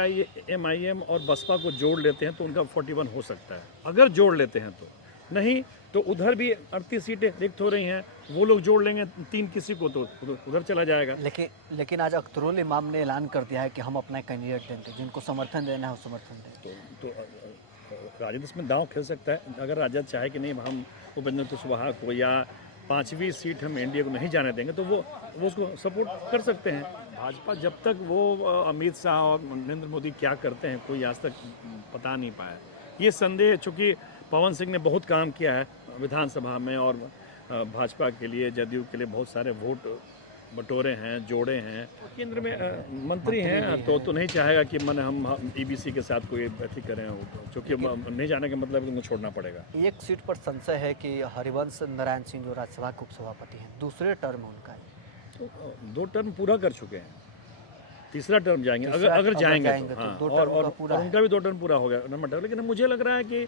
AIMIM और बसपा को जोड़ लेते हैं तो उनका 41 हो सकता है, अगर जोड़ लेते हैं तो। नहीं तो उधर भी 38 सीटें रिक्त हो रही हैं, वो लोग जोड़ लेंगे 3 किसी को तो उधर चला जाएगा। लेकिन आज अख्तरुल इमाम ने ऐलान कर दिया है कि हम अपना कैंडिडेट देंगे, जिनको समर्थन देना है वो समर्थन देंगे। तो राजद इसमें दांव खेल सकता है। अगर राजद चाहे कि नहीं हम उपेंद्र कुशवाहा को या 5वीं सीट हम एनडीए को नहीं जाने देंगे तो वो उसको सपोर्ट कर सकते हैं। भाजपा जब तक वो अमित शाह और नरेंद्र मोदी क्या करते हैं कोई आज तक पता नहीं पाया। ये संदेह, चूँकि पवन सिंह ने बहुत काम किया है विधानसभा में और भाजपा के लिए, जदयू के लिए बहुत सारे वोट बटोरे हैं, जोड़े हैं। केंद्र में मंत्री हैं तो नहीं चाहेगा कि हम ईबीसी के साथ कोई बैठक करें, क्योंकि नहीं जाने का मतलब उनको छोड़ना पड़ेगा। एक सीट पर संशय है कि हरिवंश नारायण सिंह जो राज्यसभा के उपसभापति हैं, दूसरे टर्म उनका है, तो 2 टर्म पूरा कर चुके हैं, तीसरा टर्म जाएंगे अगर जाएंगे तो। हाँ, और उनका भी 2 टर्म पूरा हो गया नंबर। लेकिन मुझे लग रहा है कि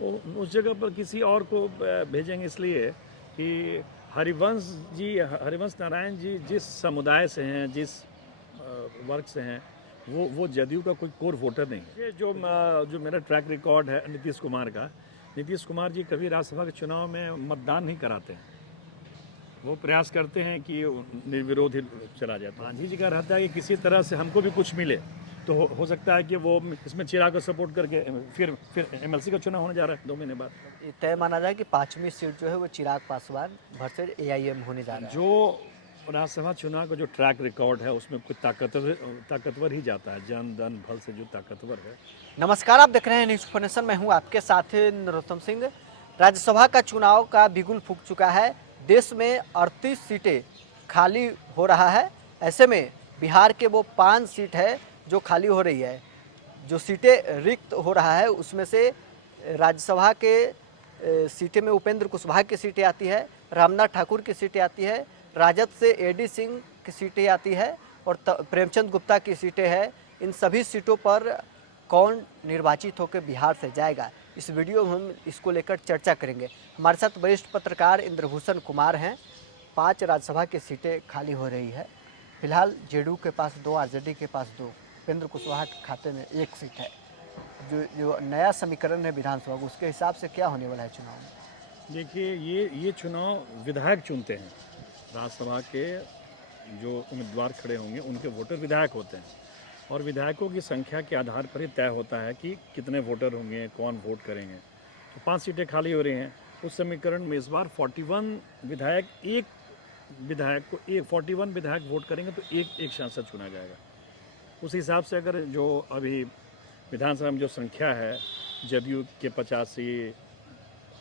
उस जगह पर किसी और को भेजेंगे, इसलिए कि हरिवंश नारायण जी जिस समुदाय से हैं, जिस वर्ग से हैं, वो जदयू का कोई कोर वोटर नहीं है। ये जो मेरा ट्रैक रिकॉर्ड है नीतीश कुमार का, नीतीश कुमार जी कभी राज्यसभा के चुनाव में मतदान नहीं कराते हैं। वो प्रयास करते हैं कि निर्विरोध ही चला जाए। मांझी जी का रहता है कि किसी तरह से हमको भी कुछ मिले, तो हो सकता है कि वो इसमें चिराग को सपोर्ट करके फिर एमएलसी का चुनाव होने जा रहा है 2 महीने बाद। तय माना जाए कि 5वीं सीट जो है वो चिराग पासवान वर्सेस एआईएम होने जा रहा है। जो राज्यसभा चुनाव का जो ट्रैक रिकॉर्ड है उसमें कुछ ताकतवर ही जाता है, जन धन बल से जो ताकतवर है। नमस्कार, आप देख रहे हैं न्यूज़ इन्फॉर्मेशन। मैं हूं आपके साथ नरोत्तम सिंह। राज्यसभा का चुनाव का बिगुल फूंक चुका है। देश में 38 सीटें खाली हो रहा है। ऐसे में बिहार के वो 5 सीट है जो खाली हो रही है। जो सीटें रिक्त हो रहा है उसमें से राज्यसभा के सीटें में उपेंद्र कुशवाहा की सीटें आती है, रामनाथ ठाकुर की सीटें आती है, राजद से एडी सिंह की सीटें आती है और प्रेमचंद गुप्ता की सीटें हैं। इन सभी सीटों पर कौन निर्वाचित होकर बिहार से जाएगा, इस वीडियो में हम इसको लेकर चर्चा करेंगे। हमारे साथ वरिष्ठ पत्रकार इंद्रभूषण कुमार हैं। 5 राज्यसभा की सीटें खाली हो रही है। फिलहाल जेडीयू के पास 2, आरजेडी के पास 2, उपेंद्र कुशवाहा के खाते में 1 सीट है। जो नया समीकरण है विधानसभा का, उसके हिसाब से क्या होने वाला है चुनाव में? देखिए, ये चुनाव विधायक चुनते हैं। राज्यसभा के जो उम्मीदवार खड़े होंगे उनके वोटर विधायक होते हैं और विधायकों की संख्या के आधार पर ही तय होता है कि कितने वोटर होंगे, कौन वोट करेंगे। तो 5 सीटें खाली हो रही हैं। उस समीकरण में इस बार 41 विधायक, एक विधायक को 41 विधायक वोट करेंगे तो एक सांसद चुना जाएगा। उस हिसाब से अगर जो अभी विधानसभा में जो संख्या है, जदयू के 85,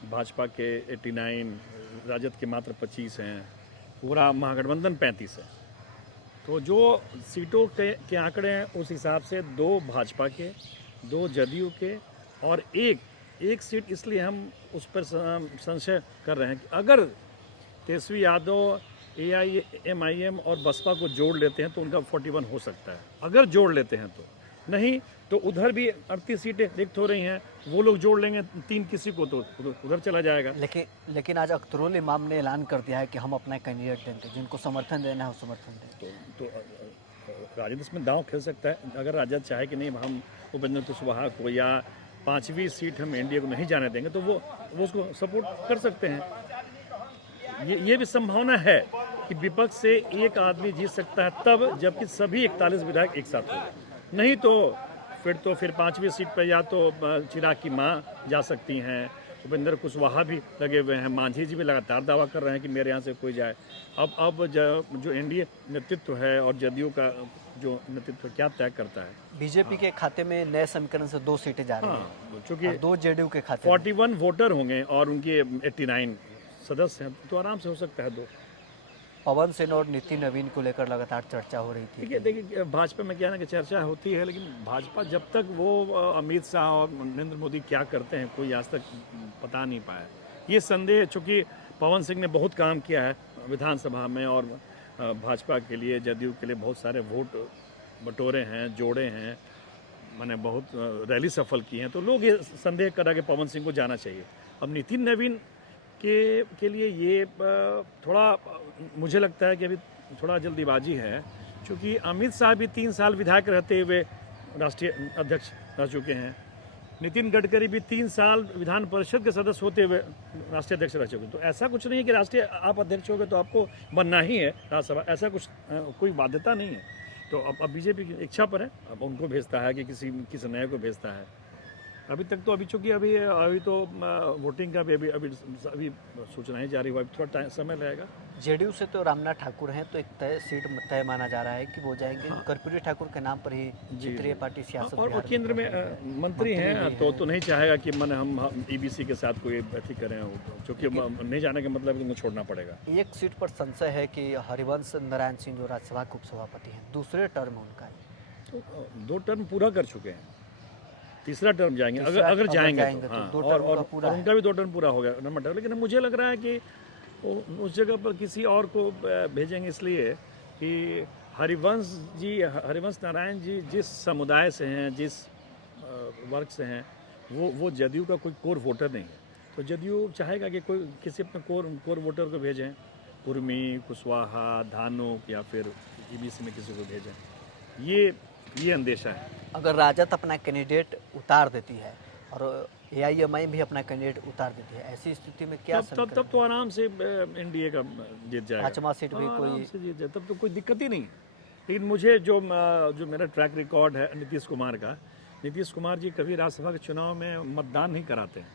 भाजपा के 89, राजद के मात्र 25 हैं, पूरा महागठबंधन 35 है। तो जो सीटों के आंकड़े हैं उस हिसाब से 2 भाजपा के, 2 जदयू के और एक सीट, इसलिए हम उस पर संशय कर रहे हैं कि अगर तेजस्वी यादव एआईएमआईएम और बसपा को जोड़ लेते हैं तो उनका 41 हो सकता है, अगर जोड़ लेते हैं तो। नहीं तो उधर भी 38 सीटें रिक्त हो रही हैं, वो लोग जोड़ लेंगे 3 किसी को तो उधर चला जाएगा। लेकिन आज अख्तरुल इमाम ने ऐलान कर दिया है कि हम अपना कैंडिडेट देंगे, जिनको समर्थन देना है वो समर्थन देंगे। तो राजद इसमें दांव खेल सकता है। अगर राजद चाहे कि नहीं हम उपेंद्र कुशवाहा को या 5वीं सीट हम एनडीए को नहीं जाने देंगे तो वो उसको सपोर्ट कर सकते हैं। ये भी संभावना है कि विपक्ष से एक आदमी जीत सकता है तब जबकि सभी 41 विधायक एक साथ हो। नहीं तो फिर 5वीं सीट पर या तो चिराग की मां जा सकती हैं, उपेंद्र कुशवाहा भी लगे हुए हैं, मांझी जी भी लगातार दावा कर रहे हैं कि मेरे यहाँ से कोई जाए। अब जो एनडीए नेतृत्व है और जदयू का जो नेतृत्व क्या तय करता है। बीजेपी के खाते में नए समीकरण से 2 सीटें जा रही हैं, चूँकि 2 जेडीयू के खाते 41 वोटर होंगे और उनके 89 सदस्य हैं, तो आराम से हो सकता है 2। पवन सिंह और नितिन नवीन को लेकर लगातार चर्चा हो रही थी। देखिए भाजपा में क्या ना कि चर्चा होती है, लेकिन भाजपा जब तक वो अमित शाह और नरेंद्र मोदी क्या करते हैं कोई आज तक पता नहीं पाया। ये संदेह, चूँकि पवन सिंह ने बहुत काम किया है विधानसभा में और भाजपा के लिए, जदयू के लिए बहुत सारे वोट बटोरे हैं, जोड़े हैं, मैंने बहुत रैली सफल की हैं, तो लोग ये संदेह करा कि पवन सिंह को जाना चाहिए। अब नितिन नवीन के लिए ये थोड़ा मुझे लगता है कि अभी थोड़ा जल्दीबाजी है, क्योंकि अमित शाह भी 3 साल विधायक रहते हुए राष्ट्रीय अध्यक्ष रह चुके हैं। नितिन गडकरी भी 3 साल विधान परिषद के सदस्य होते हुए राष्ट्रीय अध्यक्ष रह चुके। तो ऐसा कुछ नहीं है कि राष्ट्रीय आप अध्यक्ष हो गए तो आपको बनना ही है राज्यसभा, ऐसा कुछ कोई बाध्यता नहीं है। तो अब बीजेपी की इच्छा पर है, अब उनको भेजता है कि किसी नए को भेजता है। अभी तक तो चूँकि अभी तो वोटिंग का भी अभी सूचनाएं जारी हुआ, थोड़ा समय लगेगा। जेडीयू से तो रामनाथ ठाकुर हैं, तो एक तय माना जा रहा है कि वो जाएंगे। हाँ। कर्पूरी ठाकुर के नाम पर ही क्षेत्रीय पार्टी सियासत और बिहार केंद्र में मंत्री हैं, तो नहीं चाहेगा कि हम ईबीसी के साथ कोई अथी करें, क्योंकि नहीं जाने का मतलब उनको छोड़ना पड़ेगा। एक सीट पर संशय है कि हरिवंश नारायण सिंह जो राज्यसभा के उपसभापति हैं, दूसरे टर्म उनका है, तो 2 टर्म पूरा कर चुके हैं, तीसरा टर्म जाएंगे अगर जाएंगे तो, हाँ। और उनका भी 2 टर्म पूरा हो गया नंबर। लेकिन मुझे लग रहा है कि उस जगह पर किसी और को भेजेंगे, इसलिए कि हरिवंश नारायण जी जिस समुदाय से हैं, जिस वर्ग से हैं, वो जदयू का कोई कोर वोटर नहीं है। तो जदयू चाहेगा कि कोई किसी अपने कोर वोटर को भेजें, कुर्मी, कुशवाहा, धानुक या फिर ईबीसी में किसी को भेजें, ये अंदेशा है। अगर राजद अपना कैंडिडेट उतार देती है और एआईएमआई भी अपना कैंडिडेट उतार देती है, ऐसी स्थिति में क्या तब तो आराम से एनडीए का जीत जाएगा, 5वां सीट भी कोई से जीत जाए, तब तो कोई दिक्कत ही नहीं। लेकिन मुझे जो मेरा ट्रैक रिकॉर्ड है नीतीश कुमार का, नीतीश कुमार जी कभी राज्यसभा के चुनाव में मतदान नहीं कराते हैं।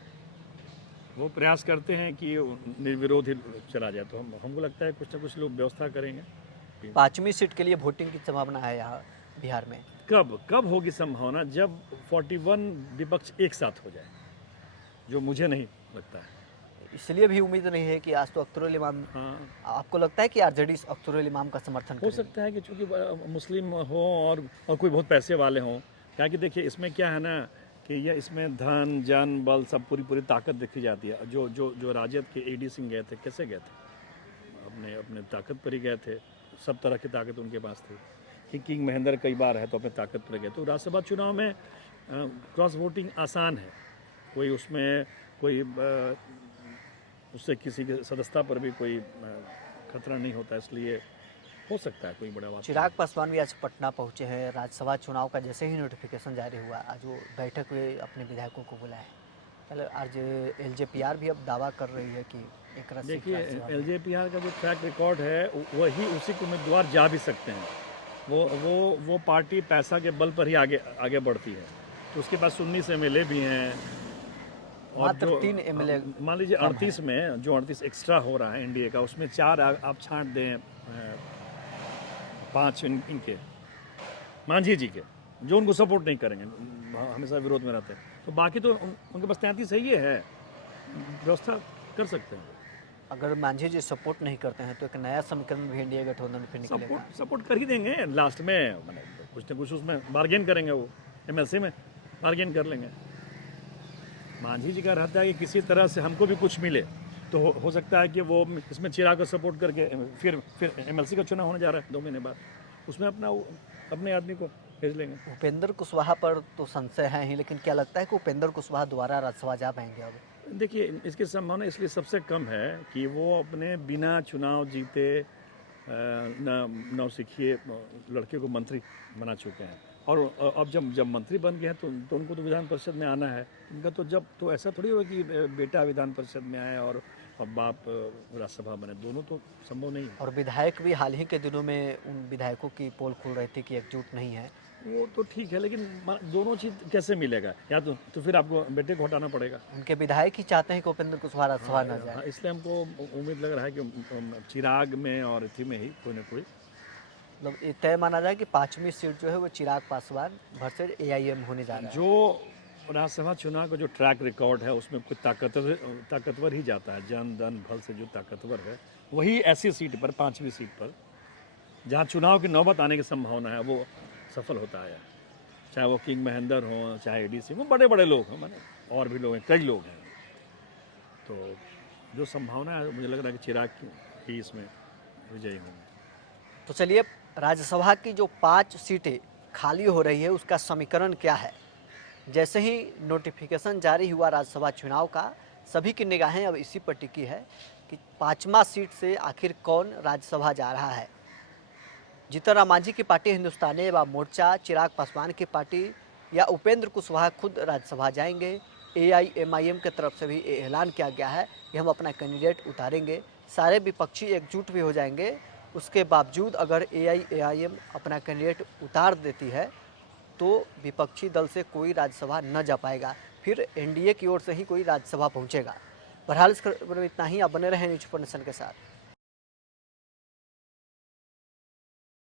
वो प्रयास करते हैं कि निर्विरोध ही चला जाए। तो हमको लगता है कुछ ना कुछ लोग व्यवस्था करेंगे। 5वीं सीट के लिए वोटिंग की संभावना है यहाँ बिहार में। कब होगी संभावना? जब 41 विपक्ष एक साथ हो जाए, जो मुझे नहीं लगता है। इसलिए भी उम्मीद नहीं है कि आज तो अख्तरुल इमाम, हाँ, आपको लगता है कि आरजेडी अख्तरुल इमाम का समर्थन हो सकता है कि चूँकि मुस्लिम हो और कोई बहुत पैसे वाले हों। क्या कि देखिए इसमें क्या है ना कि यह इसमें धन जन बल सब पूरी ताकत देखी जाती है। जो राजद के एडी सिंह गए थे, कैसे गए थे? अपने ताकत पर ही गए थे, सब तरह की ताकत उनके पास थी। कि किंग महेंद्र कई बार है तो अपने ताकत पर गए। तो राज्यसभा चुनाव में क्रॉस वोटिंग आसान है, कोई उसमें उससे किसी की सदस्यता पर भी कोई खतरा नहीं होता, इसलिए हो सकता है कोई बड़ा बात। चिराग पासवान भी आज पटना पहुंचे हैं। राज्यसभा चुनाव का जैसे ही नोटिफिकेशन जारी हुआ, आज वो बैठक में अपने विधायकों को बुलाए। पहले आज एलजेपीआर भी अब दावा कर रही है कि एक रस्सी। देखिए एलजेपीआर का जो ट्रैक रिकॉर्ड है वही उसी को उम्मीदवार जा भी सकते हैं। वो पार्टी पैसा के बल पर ही आगे बढ़ती है। तो उसके पास 19 एमएलए भी हैं, और मात्र जो 3 एमएलए मान लीजिए 38 में जो 38 एक्स्ट्रा हो रहा है एनडीए का, उसमें 4 आप छांट दें, 5 इनके मांझी जी के, जो उनको सपोर्ट नहीं करेंगे, हमेशा विरोध में रहते हैं। तो बाकी तो उनके पास 33 है, ये है, व्यवस्था कर सकते हैं। अगर मांझी जी सपोर्ट नहीं करते हैं तो एक नया समीकरण भी एनडीए गठबंधन फिर निकलेगा। सपोर्ट कर ही देंगे लास्ट में, कुछ न कुछ उसमें बार्गेन करेंगे, वो एमएलसी में बार्गेन कर लेंगे। मांझी जी का रहता है कि किसी तरह से हमको भी कुछ मिले, तो हो सकता है कि वो इसमें चिराग को सपोर्ट करके फिर एमएलसी का चुनाव होने जा रहा है 2 महीने बाद, उसमें अपने आदमी को भेज लेंगे। उपेंद्र कुशवाहा पर तो संशय है ही, लेकिन क्या लगता है कि उपेंद्र कुशवाहा दोबारा राज्यसभा जा पाएंगे? अब देखिए इसकी संभावना इसलिए सबसे कम है कि वो अपने बिना चुनाव जीते नौसिखिए लड़के को मंत्री बना चुके हैं, और अब जब मंत्री बन गए हैं तो उनको तो विधान परिषद में आना है। इनका तो ऐसा थोड़ी हो कि बेटा विधान परिषद में आए और बाप राज्यसभा बने, दोनों तो संभव नहीं है। और विधायक भी हाल ही के दिनों में उन विधायकों की पोल खुल रही थी कि एकजुट नहीं है। वो तो ठीक है, लेकिन दोनों चीज़ कैसे मिलेगा? या तो फिर आपको बेटे को हटाना पड़ेगा। उनके विधायक ही चाहते हैं कि उपेंद्र कुशवाहा राज्यसभा न जाए। इसलिए हमको उम्मीद लग रहा है कि चिराग में और इथी में ही कोई ना कोई, मतलब ये तय माना जाए कि 5वीं सीट जो है वो चिराग पासवान वर्सेस एआईएम होने जा रहा है। जो राज्यसभा चुनाव का जो ट्रैक रिकॉर्ड है उसमें कुछ ताकतवर ही जाता है। जन धन बल से जो ताकतवर है वही ऐसी सीट पर, 5वीं सीट पर, जहाँ चुनाव की नौबत आने की संभावना है, वो सफल होता है। चाहे वो किंग महेंद्र हो, चाहे एडीसी, वो बड़े लोग हैं, माने और भी लोग हैं, कई लोग हैं। तो जो संभावना है मुझे लग रहा है कि चिराग ही इसमें विजयी होंगे। तो चलिए, राज्यसभा की जो 5 सीटें खाली हो रही है उसका समीकरण क्या है? जैसे ही नोटिफिकेशन जारी हुआ राज्यसभा चुनाव का, सभी की निगाहें अब इसी पर टिकी है कि 5वां सीट से आखिर कौन राज्यसभा जा रहा है। जीतन राम मांझी की पार्टी हिंदुस्तानी अवाम मोर्चा, चिराग पासवान की पार्टी या उपेंद्र कुशवाहा खुद राज्यसभा जाएंगे। AIMIM की तरफ से भी ये ऐलान किया गया है कि हम अपना कैंडिडेट उतारेंगे। सारे विपक्षी एकजुट भी हो जाएंगे। उसके बावजूद अगर AIMIM अपना कैंडिडेट उतार देती है तो विपक्षी दल से कोई राज्यसभा न जा पाएगा, फिर NDA की ओर से ही कोई राज्यसभा पहुंचेगा। बहरहाल इस खबर में इतना ही। आप बने रहें न्यूज़ 24 नेशन के साथ।